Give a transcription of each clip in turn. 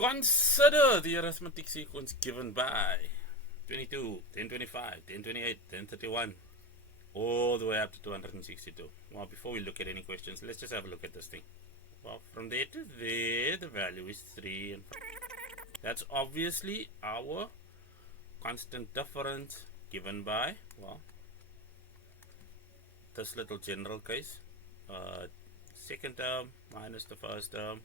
Consider the arithmetic sequence given by 22, 1025, 1028, 1031, all the way up to 262. Well, before we look at any questions, let's just have a look at this thing. Well, from there to there, the value is 3 and 5. That's obviously our constant difference given by, well, this little general case. Second term minus the first term,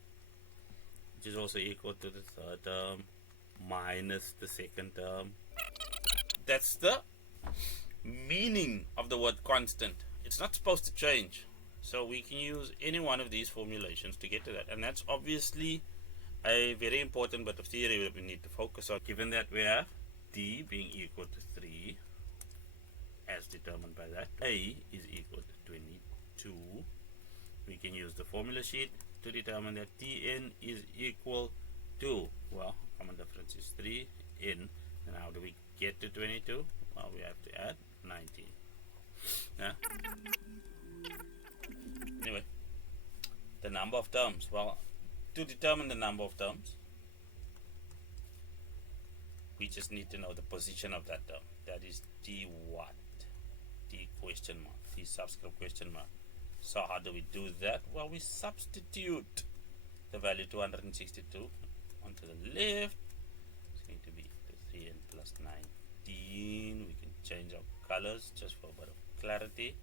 which is also equal to the third term minus the second term. That's the meaning of the word constant. It's not supposed to change. So we can use any one of these formulations to get to that. And that's obviously a very important bit of theory that we need to focus on, given that we have D being equal to 3 as determined by that. A is equal to 22. We can use the formula sheet to determine that Tn is equal to, well, common difference is 3 in, and how do we get to 22? Well, we have to add 19. Yeah. Anyway, the number of terms. Well, to determine the number of terms, we just need to know the position of that term. That is D what? D question mark. D subscript question mark. So how do we do that? Well, we substitute the value 262 onto the left. It's going to be 3 and plus 19. We can change our colors just for a bit of clarity. I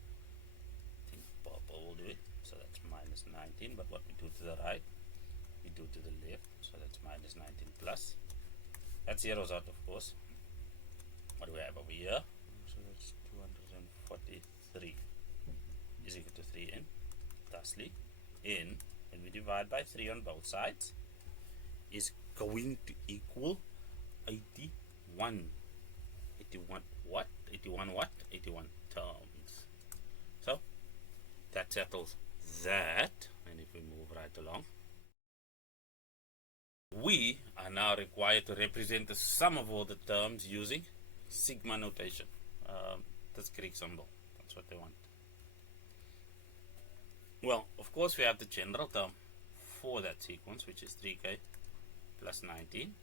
think purple will do it. So that's minus 19. But what we do to the right, we do to the left. So that's minus 19 plus. That zeroes out, of course. What do we have over here? So that's 243 is equal to 3n. Thusly, n, when we divide by 3 on both sides, is going to equal 81. 81 what? 81 what? 81 terms. So, that settles that. And if we move right along, we are now required to represent the sum of all the terms using sigma notation. This Greek symbol. That's what they want. Well, of course, we have the general term for that sequence, which is 3k plus 19.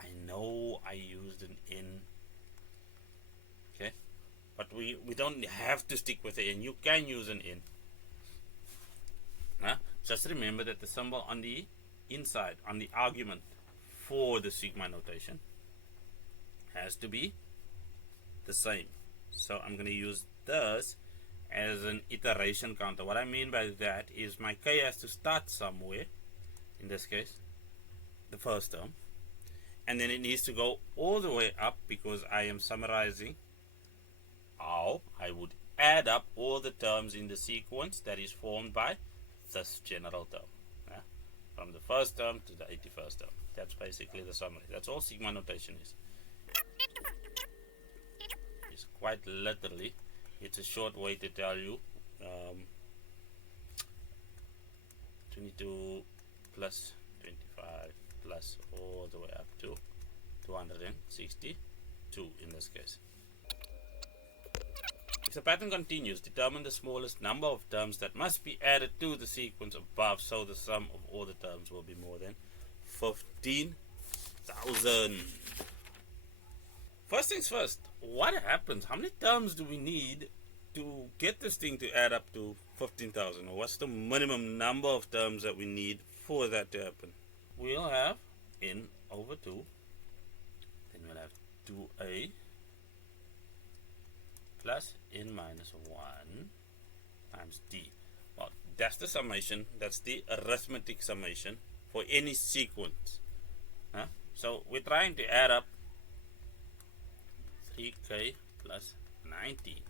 I know I used an n. Okay, but we don't have to stick with the n. You can use an n. Just remember that the symbol on the inside, on the argument for the sigma notation, has to be the same. So I'm going to use this as an iteration counter. What I mean by that is my k has to start somewhere, in this case the first term, and then it needs to go all the way up, because I am summarizing how I would add up all the terms in the sequence that is formed by this general term, from the first term to the 81st term. That's basically the summary. That's all sigma notation is. It's quite literally, it's a short way to tell you 22 plus 25 plus all the way up to 262 in this case. If the pattern continues, determine the smallest number of terms that must be added to the sequence above, so the sum of all the terms will be more than 15,000. First things first, what happens? How many terms do we need to get this thing to add up to 15,000? Or what's the minimum number of terms that we need for that to happen? We'll have n over 2. Then we'll have 2a plus n minus 1 times d. Well, that's the summation. That's the arithmetic summation for any sequence. So we're trying to add up 3k plus 19.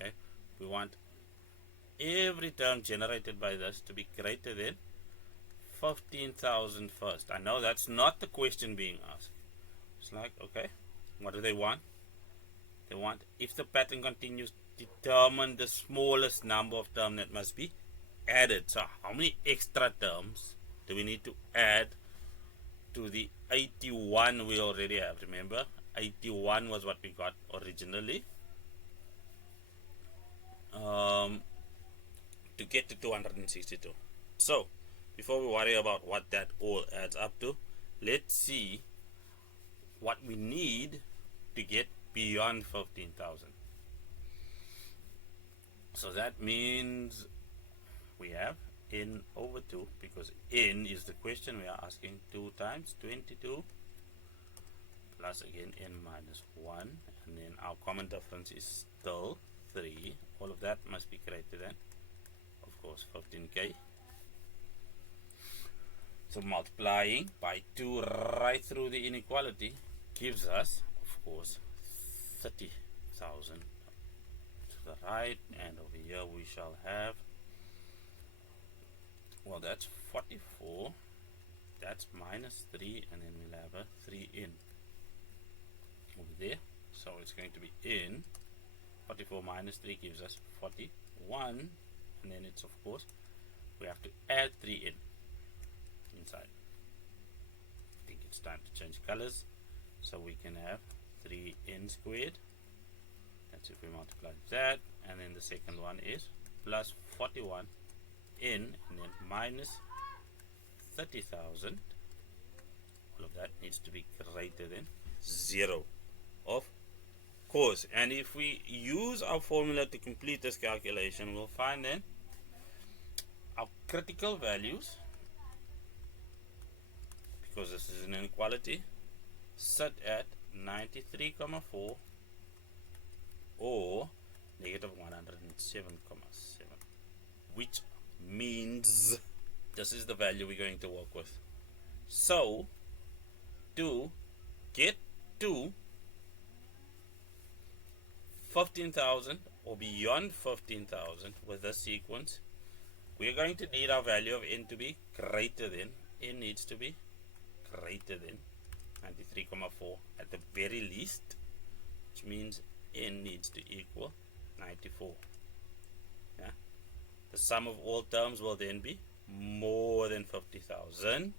Okay, we want every term generated by this to be greater than 15,000 first. I know that's not the question being asked. It's like, okay, what do they want? They want, if the pattern continues, determine the smallest number of terms that must be added. So how many extra terms do we need to add to the 81 we already have? Remember, 81 was what we got originally, to get to 262. So before we worry about what that all adds up to, let's see what we need to get beyond 15,000. So that means we have n over 2, because n is the question we are asking. 2 times 22 plus again n minus 1, and then our common difference is still 3. All of that must be greater than, of course, 15k. So multiplying by 2 right through the inequality gives us, of course, 30,000 to the right, and over here we shall have, well, that's 44, that's minus 3, and then we'll have a 3 in over there. So it's going to be in 44 minus 3 gives us 41, and then it's, of course, we have to add 3 in inside. I think it's time to change colors, so we can have 3n squared. That's if we multiply that, and then the second one is plus 41 in, and then minus 30,000. All of that needs to be greater than 0, of course. And if we use our formula to complete this calculation, we'll find then our critical values, because this is an inequality, set at 93,4 or negative 107,7, which means this is the value we're going to work with. So to get to 15,000 or beyond 15,000 with this sequence, we're going to need our value of n to be greater than, n needs to be greater than 93,4 at the very least, which means n needs to equal 94. Yeah? The sum of all terms will then be more than 50,000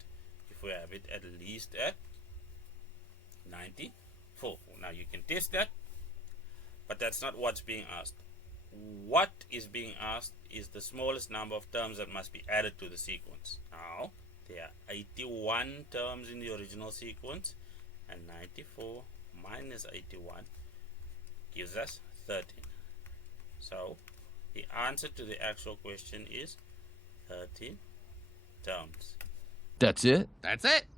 if we have it at least at 94. Now you can test that, but that's not what's being asked. What is being asked is the smallest number of terms that must be added to the sequence. Now there are 81 terms in the original sequence, and 94 minus 81 gives us 13. So the answer to the actual question is 13 terms. That's it? That's it.